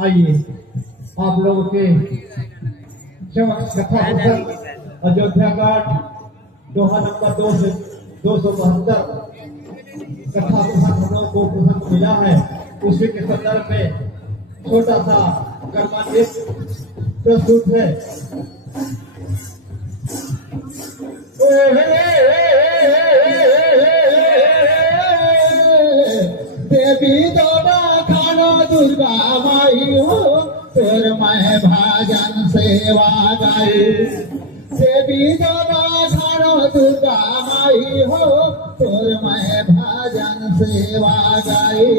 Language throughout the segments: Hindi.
आइए आप लोगों के कथा अयोध्या घाट दोहा नंबर 272 कथा हम लोगों को प्रसंग मिला है। उसी के संदर्भ में छोटा सा कर्मांड प्रस्तुत है। देवी दोड़ा खानो दुर्गा माई हो तोर मैं भाजन सेवा गाई। देवी दोड़ा खानो दुर्गा माई हो तोर मैं भाजन सेवा गाई।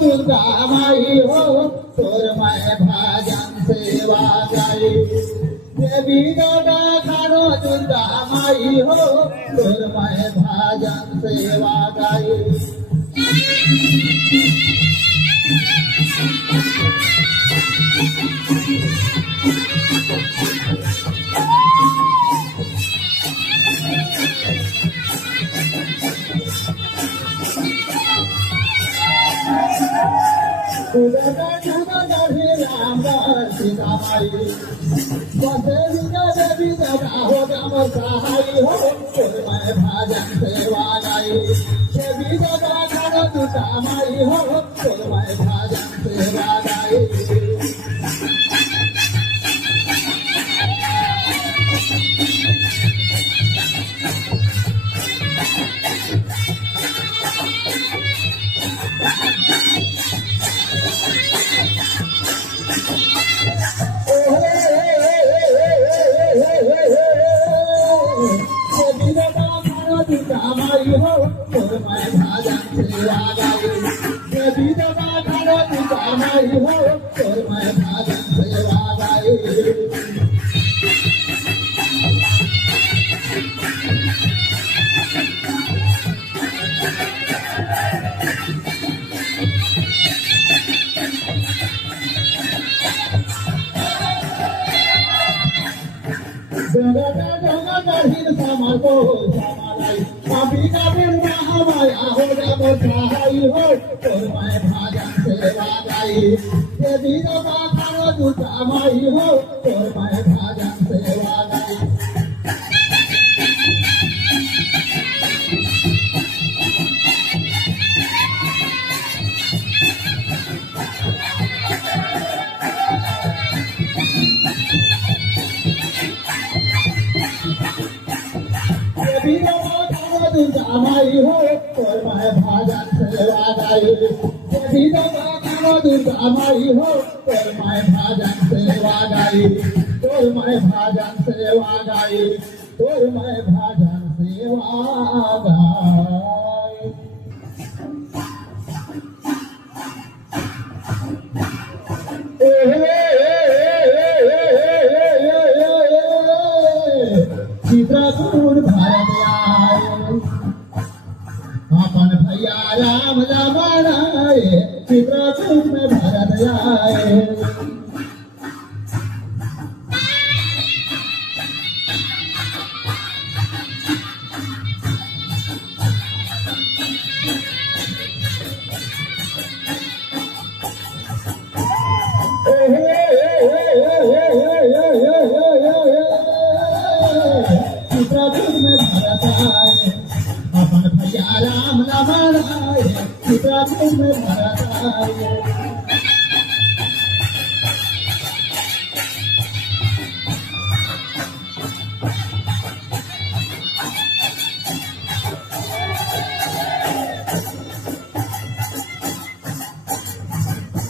दुर्गा माई हो तोर मैं भाजन सेवा गाई। देवी दोड़ा खानो दुर्गा माई हो तोर मैं भाजन सेवा गाई। राम सीता माई देवी दादा हो राम सहाय हो तोर मैं भाजन सेवा गाई। देवी दादा खानो दुर्गा माई हो तोर मैं भाजन सेवा गाई। माई हो तोर मैं भाजन सेवा गाई। देवी दादा खानो दुर्गा माई हो तोर मैं भाजन सेवा गाई। समर्पो अभी का हमाया हो जाबो सहाय हो तोर मैं भाजन सेवा गाई। देवी दादा खानो दुर्गा माई हो तोर मैं भाजन सेवा गाई। जामाई हो तोर मैं भाजन सेवा गाई विनो बाबा तू जामाई हो तोर मैं भाजन सेवा गाई तोर मैं भाजन सेवा गाई तोर मैं भाजन सेवा गाई चित्रकूट भारत आए अपन भैया राम रावण आए चित्रकूट में भारत आए चित्रकूट में भारत आए अपन भैया राम रावण आए चित्रकूट में भारत आए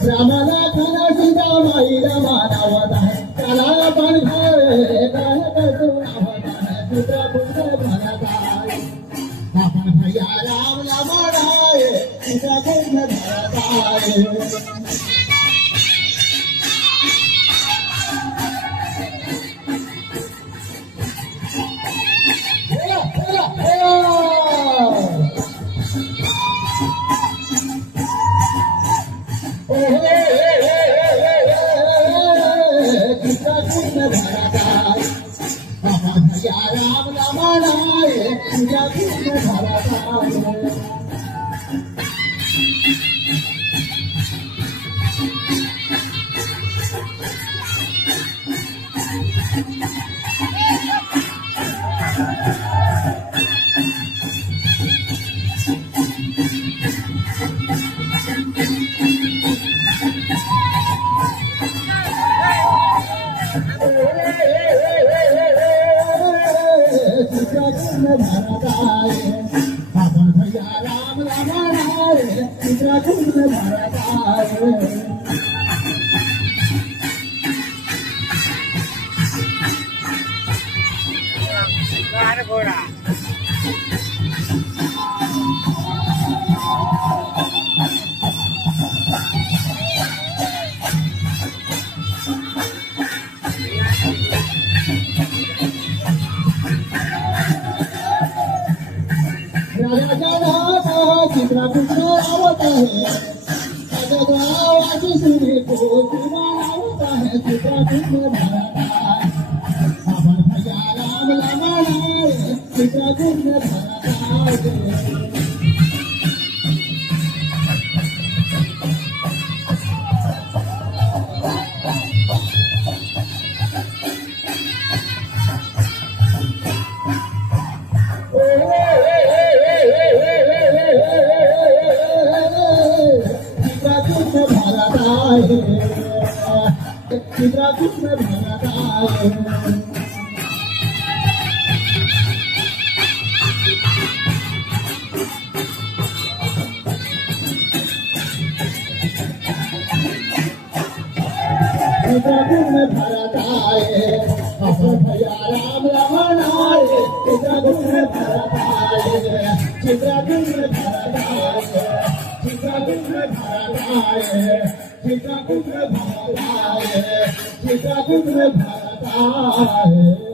रामाला खाना सीता माई रमाना होता है काला पान खाए काहे कटुआ होता है चित्रकूट में भारत आए अपन भैया राम रावण आए चित्रकूट में भारत आए चित्रकूट में भारत आए अपन भैया राम रावण आए चित्रकूट में भारत आए चित्रकूट में भारत आए अपन भैया राम रावण आए चित्रकूट में भारत आए घोड़ा चित्रकूट में आवता है आदिवासी सुनी को दीवाना होता है चित्रकूट में भारत आए अपन भैया राम रावण आए चित्रकूट में भारत आए चित्रकूट में भारत आए चित्रकूट में भारत आए अपन भैया राम रावण आए चित्रकूट में भारत आए चित्रकूट में भारत आए चित्रकूट में भारत आए चित्रकूट में भारत आए चित्रकूट में भारत आए